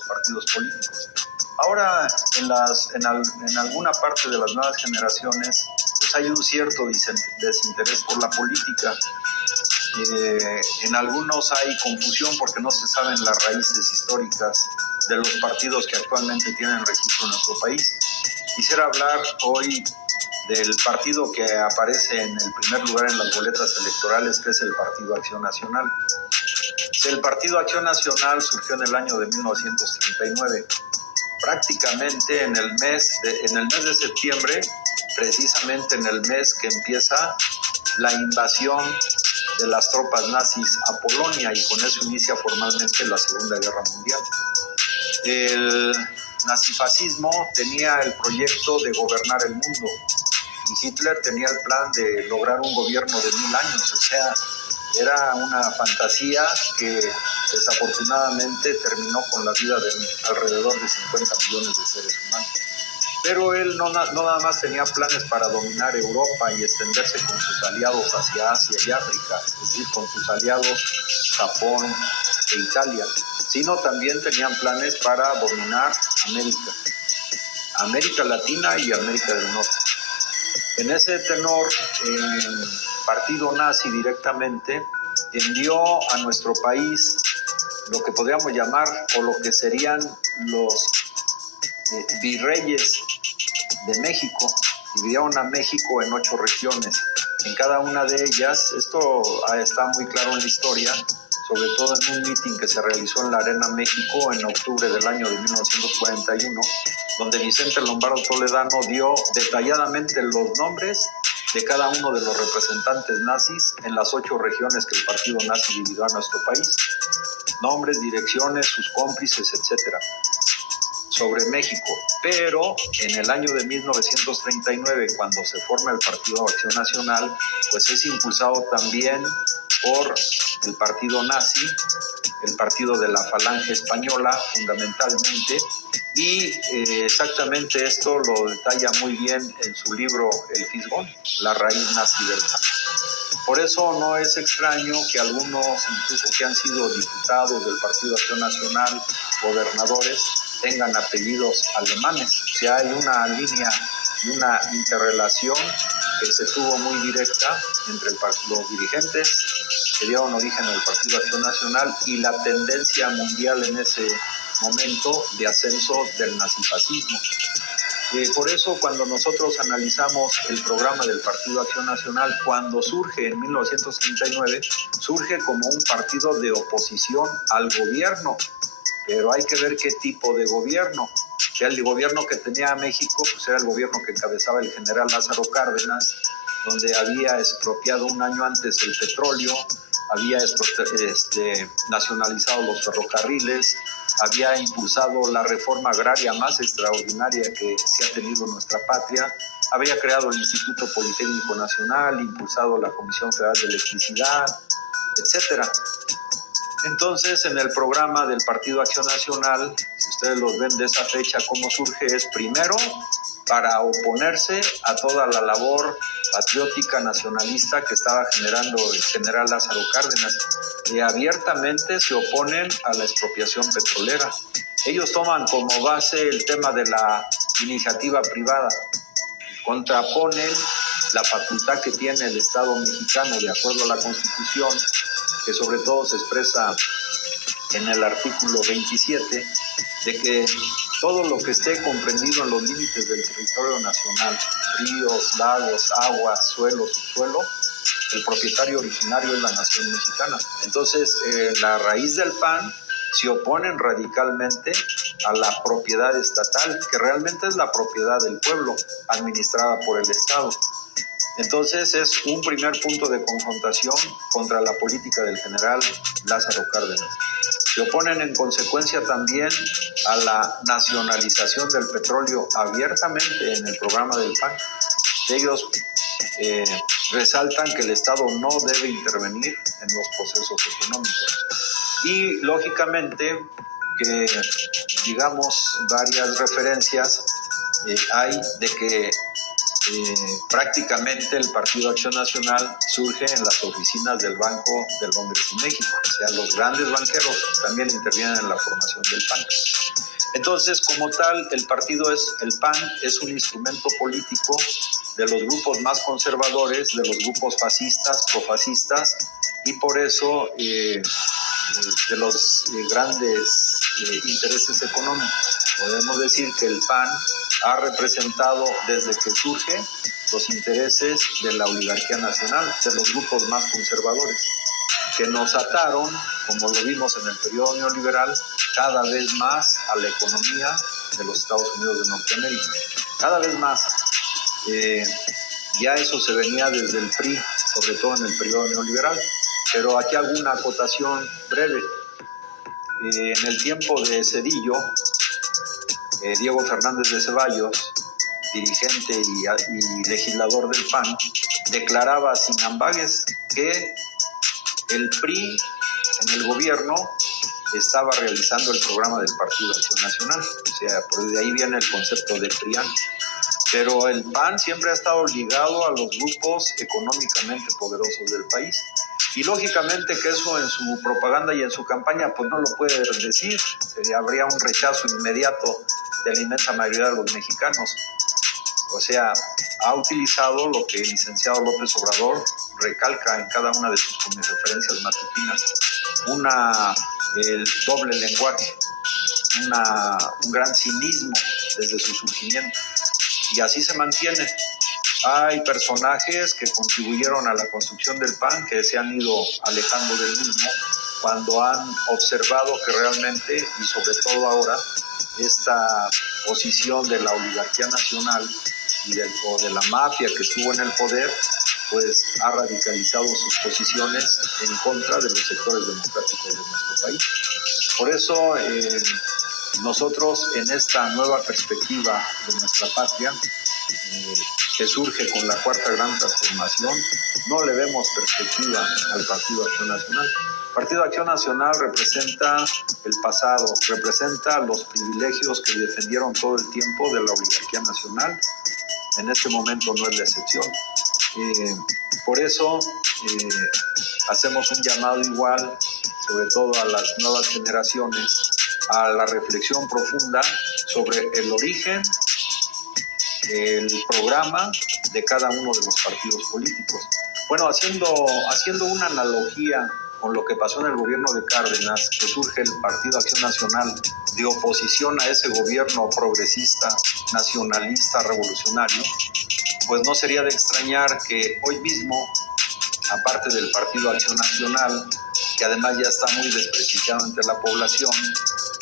los partidos políticos. Ahora, en alguna parte de las nuevas generaciones, pues hay un cierto desinterés por la política. En algunos hay confusión porque no se saben las raíces históricas de los partidos que actualmente tienen registro en nuestro país. Quisiera hablar hoy del partido que aparece en el primer lugar en las boletas electorales, que es el Partido Acción Nacional. El Partido Acción Nacional surgió en el año de 1939, prácticamente en el mes de septiembre, precisamente en el mes que empieza la invasión de las tropas nazis a Polonia, y con eso inicia formalmente la Segunda Guerra Mundial. El nazifascismo tenía el proyecto de gobernar el mundo y Hitler tenía el plan de lograr un gobierno de 1000 años, o sea, era una fantasía que desafortunadamente terminó con la vida de alrededor de 50 millones de seres humanos. Pero él no nada más tenía planes para dominar Europa y extenderse con sus aliados hacia Asia y África, es decir, con sus aliados Japón e Italia, sino también tenían planes para dominar América Latina y América del Norte. En ese tenor, el partido nazi directamente envió a nuestro país lo que podríamos llamar, o lo que serían los virreyes de México. Dividieron a México en 8 regiones. En cada una de ellas, esto está muy claro en la historia, sobre todo en un meeting que se realizó en la Arena México en octubre del año de 1941, donde Vicente Lombardo Toledano dio detalladamente los nombres de cada uno de los representantes nazis en las 8 regiones que el partido nazi dividió a nuestro país. Nombres, direcciones, sus cómplices, etcétera, sobre México. Pero en el año de 1939, cuando se forma el Partido Acción Nacional, pues es impulsado también por el partido nazi, el partido de la Falange Española fundamentalmente, y exactamente esto lo detalla muy bien en su libro El Fisgón, la raíz nazi del pan. Por eso no es extraño que algunos, incluso que han sido diputados del Partido Acción Nacional, gobernadores, tengan apellidos alemanes. O sea, hay una línea y una interrelación que se tuvo muy directa entre los dirigentes que dieron origen al Partido Acción Nacional y la tendencia mundial en ese momento de ascenso del nazifascismo. Por eso, cuando nosotros analizamos el programa del Partido Acción Nacional, cuando surge en 1939, surge como un partido de oposición al gobierno, pero hay que ver qué tipo de gobierno. O sea, el gobierno que tenía México pues era el gobierno que encabezaba el general Lázaro Cárdenas, donde había expropiado un año antes el petróleo, había nacionalizado los ferrocarriles, había impulsado la reforma agraria más extraordinaria que se ha tenido en nuestra patria, había creado el Instituto Politécnico Nacional, impulsado la Comisión Federal de Electricidad, etcétera. Entonces, en el programa del Partido Acción Nacional, si ustedes los ven de esa fecha, cómo surge, es primero para oponerse a toda la labor patriótica nacionalista que estaba generando el general Lázaro Cárdenas, y abiertamente se oponen a la expropiación petrolera. Ellos toman como base el tema de la iniciativa privada, contraponen la facultad que tiene el Estado mexicano de acuerdo a la Constitución, que sobre todo se expresa en el artículo 27, de que todo lo que esté comprendido en los límites del territorio nacional, ríos, lagos, aguas, suelo, subsuelo, el propietario originario es la nación mexicana. Entonces, la raíz del PAN se oponen radicalmente a la propiedad estatal, que realmente es la propiedad del pueblo, administrada por el Estado. Entonces es un primer punto de confrontación contra la política del general Lázaro Cárdenas. Se oponen en consecuencia también a la nacionalización del petróleo abiertamente en el programa del PAN. Ellos resaltan que el Estado no debe intervenir en los procesos económicos. Y lógicamente que, digamos, varias referencias hay de que prácticamente el Partido Acción Nacional surge en las oficinas del Banco de Londres y México. O sea, los grandes banqueros también intervienen en la formación del PAN. Entonces, como tal, el PAN es un instrumento político de los grupos más conservadores, de los grupos fascistas, profascistas, y por eso de los grandes intereses económicos. Podemos decir que el PAN ha representado desde que surge los intereses de la oligarquía nacional, de los grupos más conservadores, que nos ataron, como lo vimos en el periodo neoliberal, cada vez más a la economía de los Estados Unidos de Norteamérica. Cada vez más. Ya eso se venía desde el PRI, sobre todo en el periodo neoliberal. Pero aquí alguna acotación breve. En el tiempo de Zedillo, Diego Fernández de Ceballos, dirigente y legislador del PAN, declaraba sin ambages que el PRI en el gobierno estaba realizando el programa del Partido Acción Nacional. O sea, por de ahí viene el concepto de PRIAN. Pero el PAN siempre ha estado ligado a los grupos económicamente poderosos del país. Y lógicamente que eso en su propaganda y en su campaña pues no lo puede decir. Habría un rechazo inmediato de la inmensa mayoría de los mexicanos. O sea, ha utilizado lo que el licenciado López Obrador recalca en cada una de sus referencias matutinas, el doble lenguaje, un gran cinismo desde su surgimiento. Y así se mantiene. Hay personajes que contribuyeron a la construcción del PAN que se han ido alejando del mismo cuando han observado que realmente, y sobre todo ahora, esta posición de la oligarquía nacional o de la mafia que estuvo en el poder, pues ha radicalizado sus posiciones en contra de los sectores democráticos de nuestro país. Por eso, nosotros en esta nueva perspectiva de nuestra patria, que surge con la cuarta gran transformación, no le vemos perspectiva al Partido Acción Nacional. El Partido Acción Nacional representa el pasado, representa los privilegios que defendieron todo el tiempo de la oligarquía nacional. En este momento no es la excepción. Por eso hacemos un llamado igual, sobre todo a las nuevas generaciones, a la reflexión profunda sobre el origen, el programa de cada uno de los partidos políticos. Bueno, haciendo una analogía con lo que pasó en el gobierno de Cárdenas, que surge el Partido Acción Nacional de oposición a ese gobierno progresista, nacionalista, revolucionario, pues no sería de extrañar que hoy mismo, aparte del Partido Acción Nacional, que además ya está muy desprestigiado entre la población,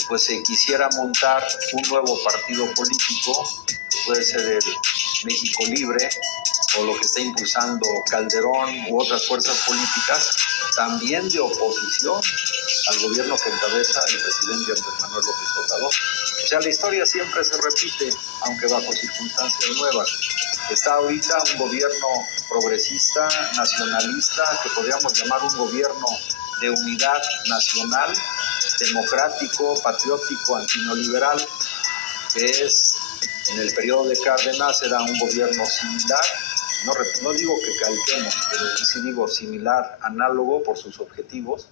pues se quisiera montar un nuevo partido político, que puede ser el México Libre, o lo que está impulsando Calderón u otras fuerzas políticas, también de oposición al gobierno que encabeza el presidente Andrés Manuel López Obrador. O sea, la historia siempre se repite, aunque bajo circunstancias nuevas. Está ahorita un gobierno progresista, nacionalista, que podríamos llamar un gobierno de unidad nacional, democrático, patriótico, antineoliberal, que es, en el periodo de Cárdenas, era un gobierno similar. No digo que calquemos, pero sí digo similar, análogo por sus objetivos.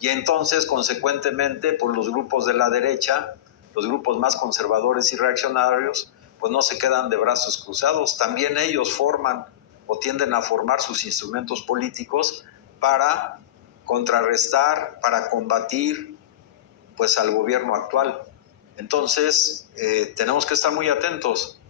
Y entonces, consecuentemente, por los grupos de la derecha, los grupos más conservadores y reaccionarios, pues no se quedan de brazos cruzados. También ellos forman o tienden a formar sus instrumentos políticos para contrarrestar, para combatir pues al gobierno actual. Entonces, tenemos que estar muy atentos